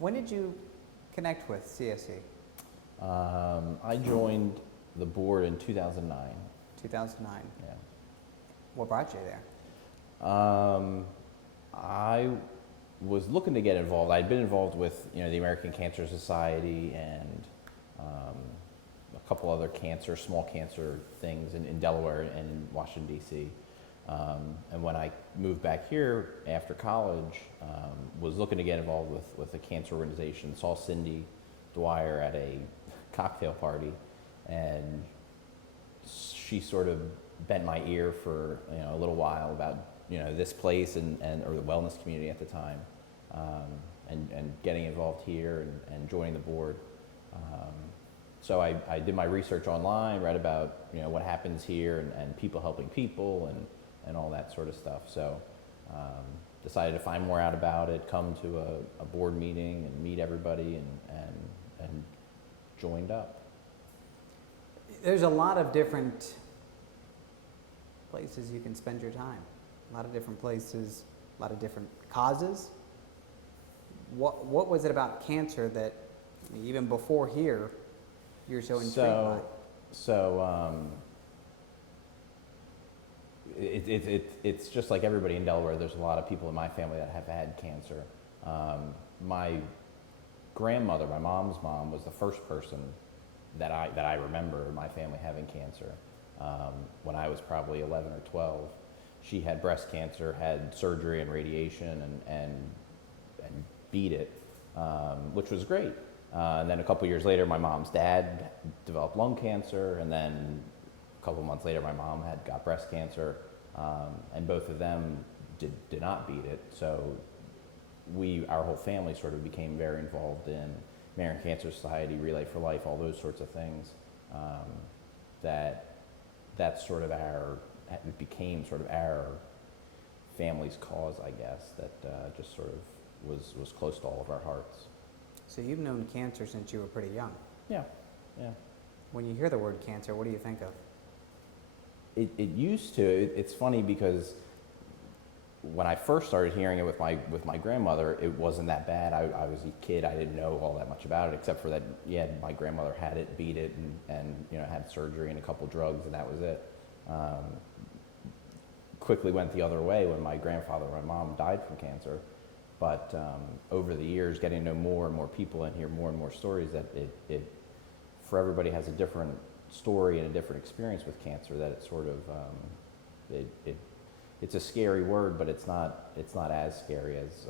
When did you connect with CSE? I joined the board in 2009. 2009. Yeah. What brought you there? I was looking to get involved. I'd been involved with, the American Cancer Society and a couple other small cancer things in Delaware and in Washington, D.C. And when I moved back here after college, was looking to get involved with a cancer organization, saw Cindy Dwyer at a cocktail party, and she sort of bent my ear for a little while about this place and or the wellness community at the time, and getting involved here and joining the board. So I did my research online, read about what happens here and people helping people and all that sort of stuff. So decided to find more out about it, come to a board meeting and meet everybody and joined up. There's a lot of different places you can spend your time. A lot of different places, a lot of different causes. What was it about cancer that even before here you're so intrigued by? It's just like everybody in Delaware. There's a lot of people in my family that have had cancer. My grandmother, my mom's mom, was the first person that I remember in my family having cancer. When I was probably 11 or 12, she had breast cancer, had surgery and radiation, and beat it, which was great. And then a couple years later, my mom's dad developed lung cancer, and then a couple months later, my mom got breast cancer, and both of them did not beat it. So our whole family sort of became very involved in American Cancer Society, Relay for Life, all those sorts of things. That's sort of it became sort of our family's cause, I guess, that just sort of was close to all of our hearts. So you've known cancer since you were pretty young. Yeah. When you hear the word cancer, what do you think of? It used to. It's funny because when I first started hearing it with my grandmother, it wasn't that bad. I was a kid. I didn't know all that much about it, except for that, my grandmother had it, beat it, and had surgery and a couple drugs, and that was it. Quickly went the other way when my grandfather and my mom died from cancer. But over the years, getting to know more and more people and hear more and more stories, that it for everybody has a different story and a different experience with cancer. That it sort of it's a scary word, but it's not as scary as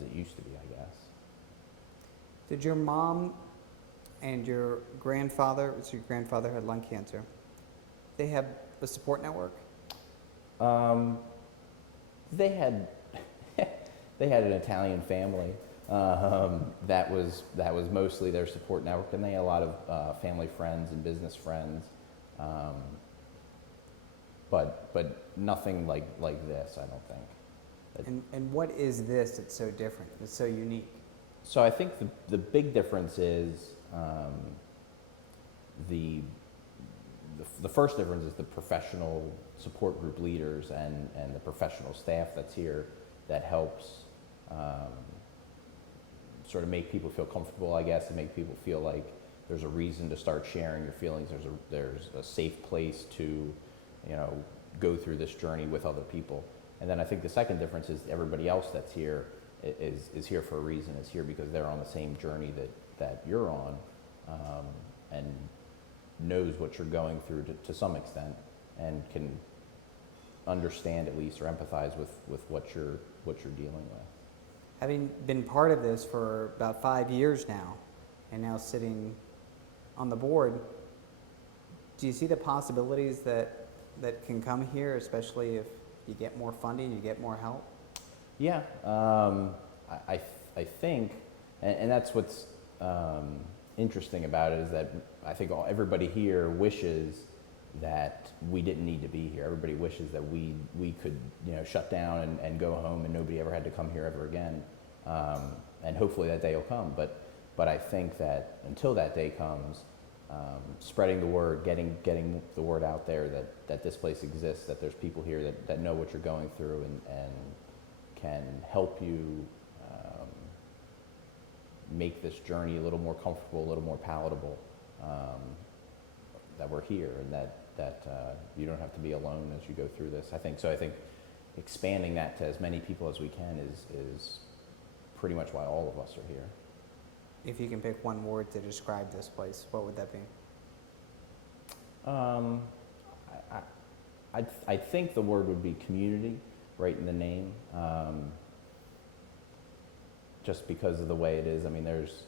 it used to be, I guess. Did your mom and your grandfather, so your grandfather had lung cancer, they have a support network? They had an Italian family. That was mostly their support network, and they had a lot of family friends and business friends. But nothing like this, I don't think. And what is this that's so different, that's so unique? So I think the big difference is the first difference is the professional support group leaders and the professional staff that's here that helps sort of make people feel comfortable, I guess, and make people feel like there's a reason to start sharing your feelings. There's a safe place to go through this journey with other people. And then I think the second difference is everybody else that's here is here for a reason, is here because they're on the same journey that you're on, and knows what you're going through to some extent, and can understand at least or empathize with what you're dealing with. Having been part of this for about 5 years now, and now sitting on the board, do you see the possibilities that can come here, especially if you get more funding, you get more help? Yeah, I think, and that's what's interesting about it, is that I think everybody here wishes that we didn't need to be here. Everybody wishes that we could shut down and go home and nobody ever had to come here ever again. And hopefully that day will come. But I think that until that day comes, spreading the word, getting the word out there that this place exists, that there's people here that know what you're going through and can help you make this journey a little more comfortable, a little more palatable, that we're here and that you don't have to be alone as you go through this. I think expanding that to as many people as we can is pretty much why all of us are here. If you can pick one word to describe this place, what would that be? I think the word would be community, right in the name, just because of the way it is. I mean, there's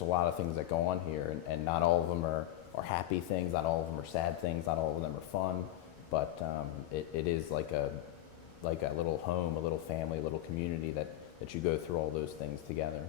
a lot of things that go on here, and not all of them are happy things, not all of them are sad things, not all of them are fun, but it is like a little home, a little family, a little community that you go through all those things together.